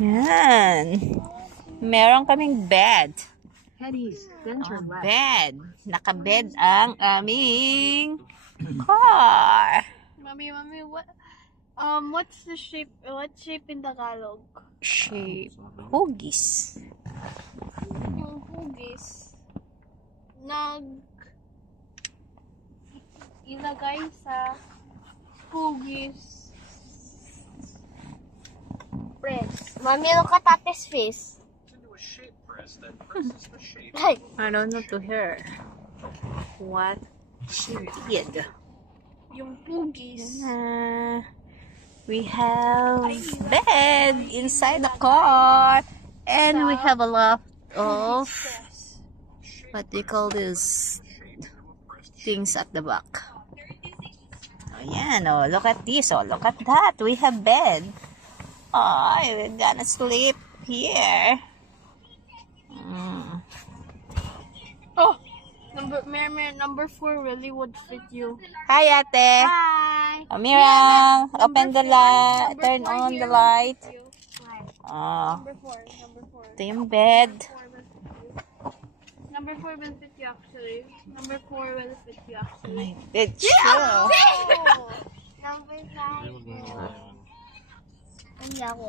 Yan. Meron kaming bed. Head east, then turn left. Bed. Naka-bed ang aming car. Mommy, what's the shape? What shape in Tagalog? Shape. Hugis. Yung hugis ilagay sa hugis press. Mommy, look at Tate's face. Like, I don't know to her what she did. Yung hugis. We have bed inside the car, and we have a lot of what do you call this things at the back. Oh, yan, oh, look at this, oh, look at that. We have bed. Oh, we're gonna sleep here. Oh, number 4 really would fit you. Hi, ate. Hi. Oh, Mirang, open the light, Number turn 4 on here the will light. fit you. Oh, Number 4. ito yung bed. Number 4 will fit you actually. Number 4 will fit you actually. My bed, sure. Oh. number 5. Hindi ako.